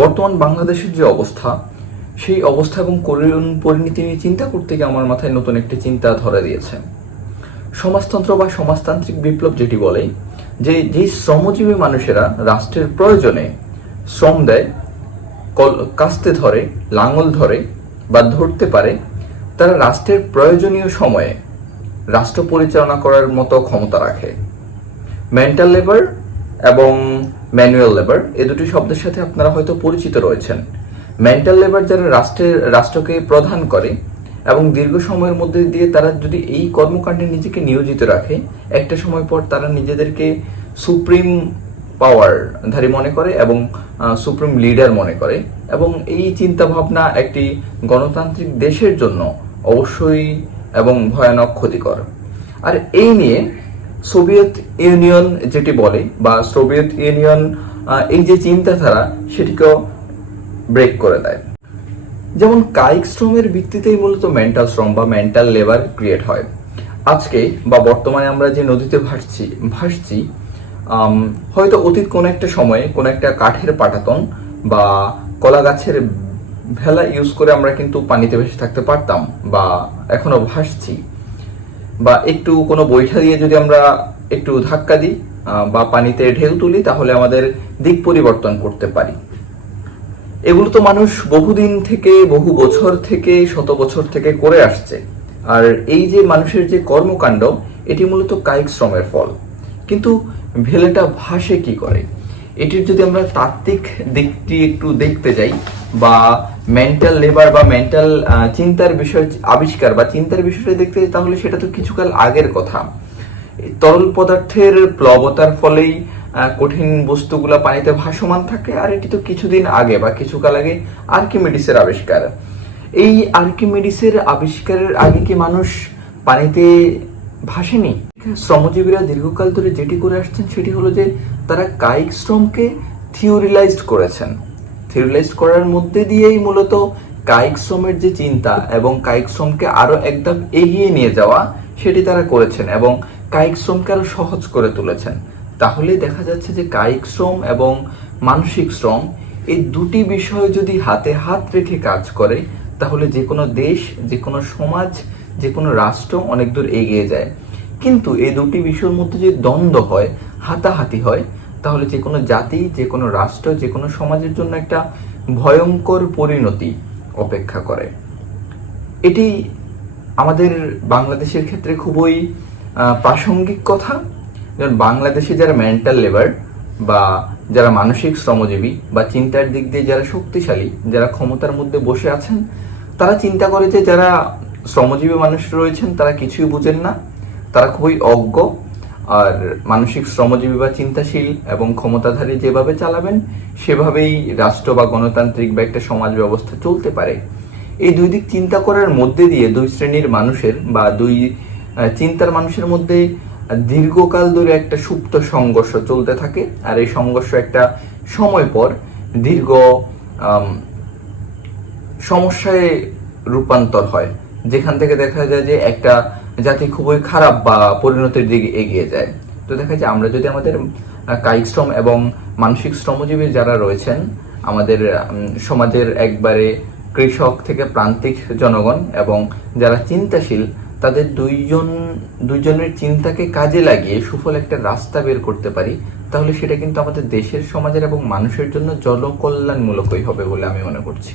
বর্তমান বাংলাদেশের যে অবস্থা, সেই অবস্থা এবং করুণ পরিণতি নিয়ে চিন্তা করতে গিয়ে আমার মাথায় নতুন একটি চিন্তা ধরা দিয়েছে। সমাজতন্ত্র বা সমাজতান্ত্রিক বিপ্লব যেটি বলে, যে যেই শ্রমজীবী মানুষেরা রাষ্ট্রের প্রয়োজনে শ্রম দেয়, কাস্তে ধরে, লাঙল ধরে বা ধরতে পারে, তারা রাষ্ট্রের প্রয়োজনীয় সময়ে রাষ্ট্র পরিচালনা করার মতো ক্ষমতা রাখে। মেন্টাল লেবার এবং ম্যানুয়াল লেবার এই দুটি শব্দের সাথে আপনারা হয়তো পরিচিত রয়েছেন। মেন্টাল লেবার যারা রাষ্ট্রকে প্রধান করে এবং দীর্ঘ সময়ের মধ্যে দিয়ে তারা যদি এই কর্মকাণ্ডে নিজেকে নিয়োজিত রাখে, একটা সময় পর তারা নিজেদেরকে সুপ্রিম পাওয়ারধারী মনে করে এবং সুপ্রিম লিডার মনে করে, এবং এই চিন্তা ভাবনা একটি গণতান্ত্রিক দেশের জন্য অবশ্যই এবং ভয়ানক ক্ষতিকর। আর এই নিয়ে সোভিয়েত ইউনিয়ন যেটি বলে, বা সোভিয়েত ইউনিয়ন এই যে চিন্তাধারা সেটিকেও ব্রেক করে দেয়। যেমন কায়িক শ্রমের ভিত্তিতেই মূলত মেন্টাল শ্রম বা মেন্টাল লেবার ক্রিয়েট হয়। আজকে বা বর্তমানে আমরা যে নদীতে ভাসছি, হয়তো অতীত কোনো একটা সময়ে কোনো একটা কাঠের পাটাতন বা কলা গাছের ভেলা ইউজ করে আমরা কিন্তু পানিতে ভেসে থাকতে পারতাম বা এখনো ভাসছি। বা একটু কোনো বৈঠা দিয়ে যদি আমরা একটু ধাক্কা দিই বা পানিতে ঢেউ তুলি, তাহলে আমাদের দিক পরিবর্তন করতে পারি। এগুলো তো মানুষ বহুদিন থেকে, বহু বছর থেকে, শত বছর থেকে করে আসছে। আর এই যে মানুষের যে কর্মকাণ্ড, এটি মূলত কায়িক শ্রমের ফল। কিন্তু ভেলাটা ভাসে কি করে? এটির যদি আমরা তাত্ত্বিক দিকটি একটু দেখতে যাই, বা মেন্টাল লেবার বা মেন্টাল চিন্তার বিষয় আবিষ্কার বা চিন্তার বিষয়টা দেখতে যাই, তাহলে সেটা তো কিছুকাল আগের কথা। তরল পদার্থের প্লবতার ফলেই কঠিন বস্তুগুলা পানিতে ভাসমান থাকে। আর এটি তো কিছুদিন আগে বা কিছুকাল আগে আর্কিমিডিসের আবিষ্কার। এই আর্কিমিডিসের আবিষ্কারের আগে কি মানুষ পানিতে ভাসেনি? শ্রমজীবীরা দীর্ঘকাল ধরে যেটি করে আসছেন সেটি হলো যে তারা কায়িক শ্রমকে থিওরিলাইজড করেছেন। থিওরিলাইজড করার মধ্যে দিয়েই মূলত কায়িক শ্রমের যে চিন্তা এবং কায়িক শ্রমকে আরো একদম এগিয়ে নিয়ে যাওয়া, সেটি তারা করেছেন এবং কায়িক শ্রমকে আরো সহজ করে তুলেছেন। তাহলে দেখা যাচ্ছে যে কায়িক শ্রম এবং মানসিক শ্রম এই দুটি বিষয় যদি হাতে হাত রেখে কাজ করে, তাহলে যে কোনো দেশ, যে কোনো সমাজ, যে কোনো রাষ্ট্র অনেক দূর এগিয়ে যায়। কিন্তু এই দুটি বিষয়ের মধ্যে যদি দ্বন্দ্ব হয়, হাতাহাতি হয়, তাহলে যে কোনো জাতি, যে কোনো রাষ্ট্র, যে কোনো সমাজের জন্য একটা ভয়ঙ্কর পরিণতি অপেক্ষা করে। এটি আমাদের বাংলাদেশের ক্ষেত্রে খুবই প্রাসঙ্গিক কথা। যেমন বাংলাদেশে যারা মেন্টাল লেবার বা যারা মানসিক শ্রমজীবী বা চিন্তার দিক দিয়ে যারা শক্তিশালী, যারা ক্ষমতার মধ্যে বসে আছেন, তারা চিন্তা করে যে যারা শ্রমজীবী মানুষ রয়েছেন তারা কিছুই বুঝেন না, তারা খুবই অজ্ঞ। আর মানসিক শ্রমজীবী বা চিন্তাশীল এবং ক্ষমতাধারী যেভাবে চালাবেন, সেভাবেই রাষ্ট্র বা গণতান্ত্রিক বা একটা সমাজ ব্যবস্থা চলতে পারে। এই দুই দিক চিন্তা করার মধ্যে দিয়ে দুই শ্রেণীর মানুষের বা দুই চিন্তার মানুষের মধ্যে দীর্ঘকাল ধরে একটা সুপ্ত সংঘর্ষ চলতে থাকে। আর এই সংঘর্ষ একটা সময় পর দীর্ঘ সমস্যায় রূপান্তর হয়, যেখান থেকে দেখা যায় যে একটা জাতি খুবই খারাপ বা পরিণতির দিকে এগিয়ে যায়। তো দেখা যায় আমরা যদি আমাদের কায়িক শ্রম এবং মানসিক শ্রমজীবী যারা রয়েছেন, আমাদের সমাজের একবারে কৃষক থেকে প্রান্তিক জনগণ এবং যারা চিন্তাশীল, তাদের দুইজনের চিন্তাকে কাজে লাগিয়ে সুফল একটা রাস্তা বের করতে পারি, তাহলে সেটা কিন্তু আমাদের দেশের, সমাজের এবং মানুষের জন্য জনকল্যাণমূলকই হবে বলে আমি মনে করছি।